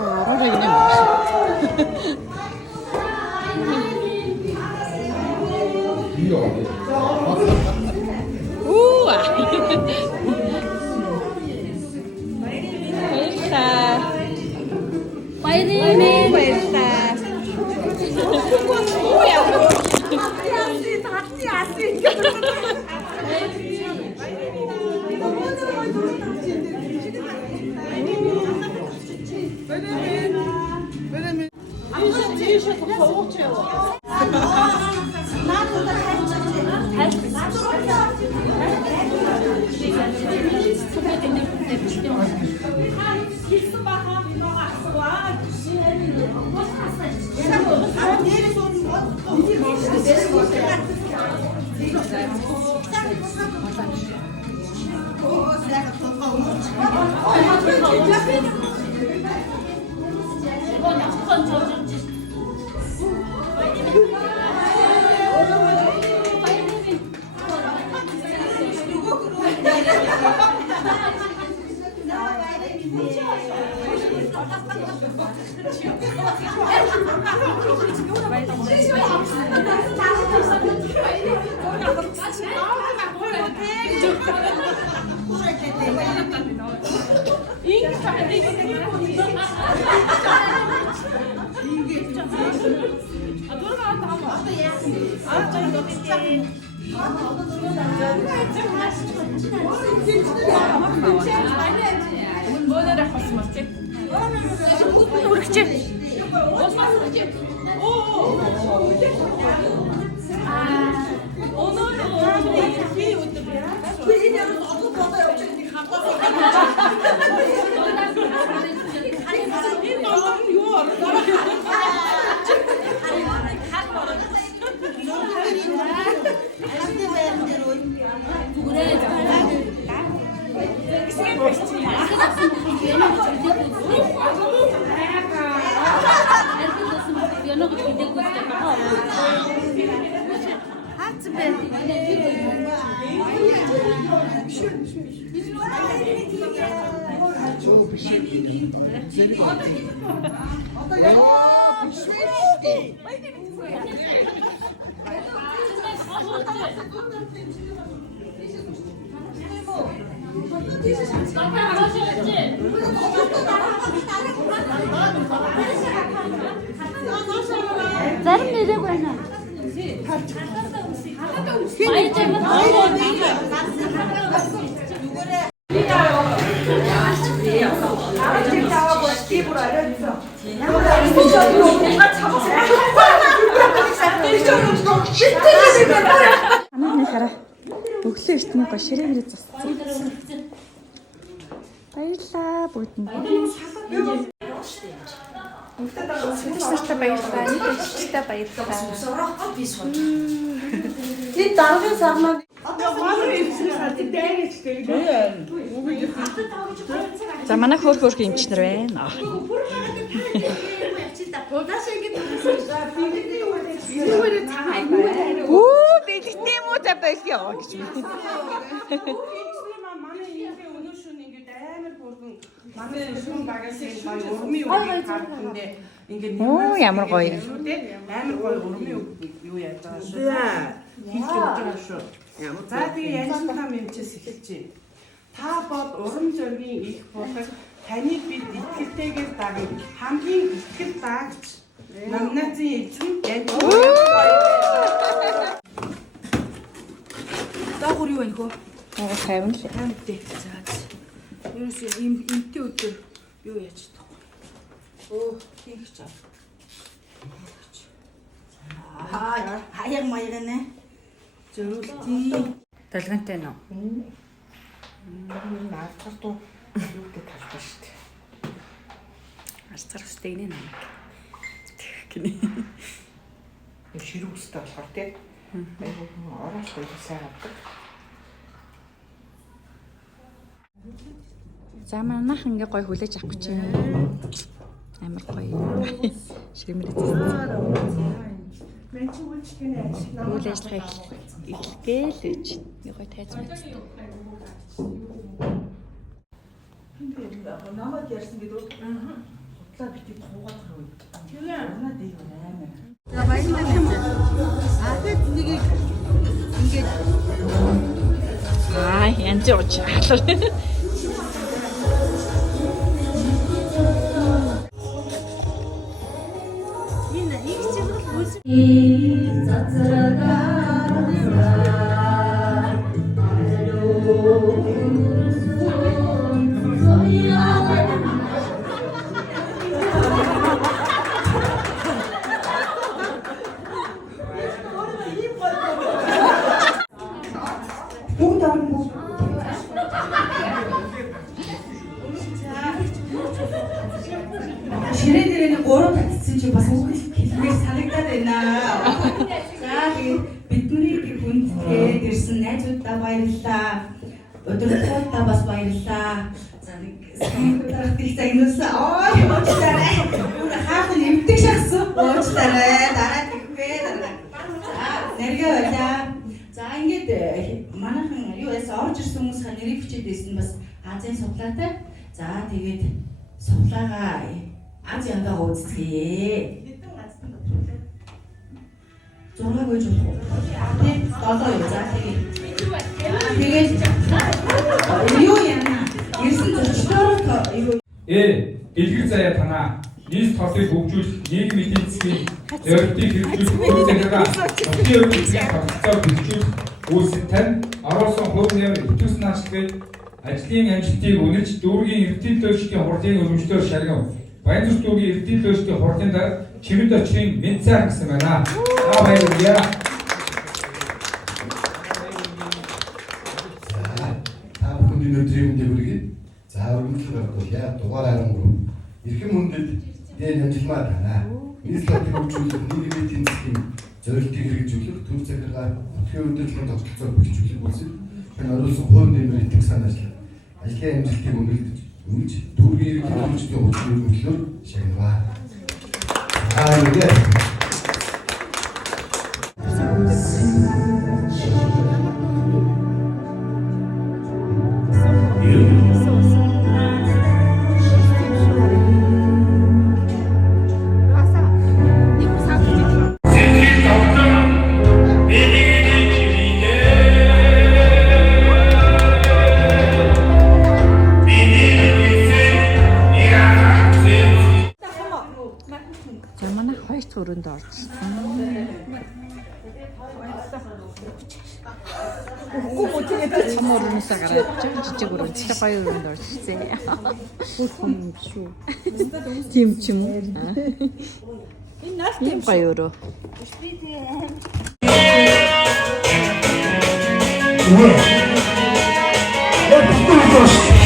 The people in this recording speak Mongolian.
Орой гинэ. Зарим нэрэг байна. Хараа. Өглөө эртний гоо ширээ мэрээ засцсан. Баярлаа бүгдэнд. Сэтгэлтэй баярлалаа. Нэг ихтэй баярлалаа. Тэд даргын сармаа За манай хөөх эмчнэр байна. Оо бэлгтэй муу та байх яа гэж байна. Манай шүүн багасыг гоё урмын үг хардтандээ ингээд Оо ямар гоё. шүү дээ. Амар гоё урмын үг юу яаж байгаа шүү. Хийж өгч байгаа шүү. За тэгээ янзтай мэмчээс эхэлж байна. Та бод урам зоригийн их болох таныг бид итгэлтэйгээр дагна. Хамгийн итгэл даагч номинацийн эзэн янз. даагур юу байна хөө? Оо 50 л. Амтээ. За. Ерөөс эмтээ өдөр юу яаж чадахгүй. Оо, хийх чад. Хаяг маягнэ. Зөрүүлтий. Толгонтой нөө. Наалтартуу юу гэж талбай шүү дээ. Арцар өстэй нэ намайг. Гинэ. Ширүү өстэй болохоор тий. Ороос гоё сайн авдаг. За манайх ингээ гоё хүлээж авах гэж байна. Амар гоё. Ширмэр эзэн. Үйл ажиллагаа эхлэгээл гэж нэг гоё тайз мэдсэн. Намайг ярьсан гэдэг үү? Цаа бити туугаад гарав. Тэгээ Анаа дээ амар. За баярлалаа юм. Тэгээд нэгийг ингээд янз бүр чаалал. энэ их чиглэл үүс ширээ дээр нэг гурав татсан чи бас үг хэлмээр санагдаад байна. За тэгээд бидний хүндгээд ирсэн найзуудаа баярлалаа. Өдөрлөгтөө бас баярлалаа. За нэг санагдах их загнуулсан. Уучлаарай. Өөр хаахан эмтэг шахсан. Уучлаарай. Дараа тэгвээ. За нэргээ байлаа. За ингээд манайхан юу яасан орж ирсэн хүмүүс нэрийг бичээд байсан бас Азийн суглаатай. За тэгээд суглаагаа Азианда үзье. Хэдэн гацсан дотор 6 гүйж болох уу? Тийм 7 юу за тэгээд юу яана? Ирсэн зочдоор юу дэлгэр заяа танаа нийс тослыг хөгжүүлэх нийгмийн эдийн засгийн зорилтыг хэрэгжүүлэх үүрэгтэйгээ хотын өвчтөлийн тогтолцоог бэлжүүлэх үйлсэд тань оруулсан хувь нэмэр итгэвч наачлагыг ажлын амжилтыг үнэлж дүүргийн эрдэнэ дэвшгийн хурлын өргөмжлөөр шалгав. Баянзүрт дүүргийн эрдэнэ дэвшгийн хурлын дараа чимэд очихын мэд цаа гэсэн байна. За баярлалаа. Та бүхэнд өнөөдрийн мэндийг хүргэе. За өргөмжлөх гаргуулъя. Дугаар 13. Эрхэм хүндэд дээн амжилмаа танаа. Нийслэлийн хөгжүүлэх нийгмийн эдийн засгийн зорилтыг хэрэгжүүлэх төв захиргаа бүхий удирдлагын тогтолцоог бэлжүүлэх үйлсэд тань оруулсан хувь нэмэр итгэх санаачлал ажлын амжилтыг үнэлж дүүргийн иргэдийн хөгжлийн хөтөлбөрийн төлөөр шагнаваа. За манай хоёр төрөнд орчихсон. Том өрөөсөө гараад жижиг өрөөнд гоё өрөөнд орчихсон. Бүр том шүү. Тийм ч юм уу? Энэ нас тийм гоё өрөө. Ура!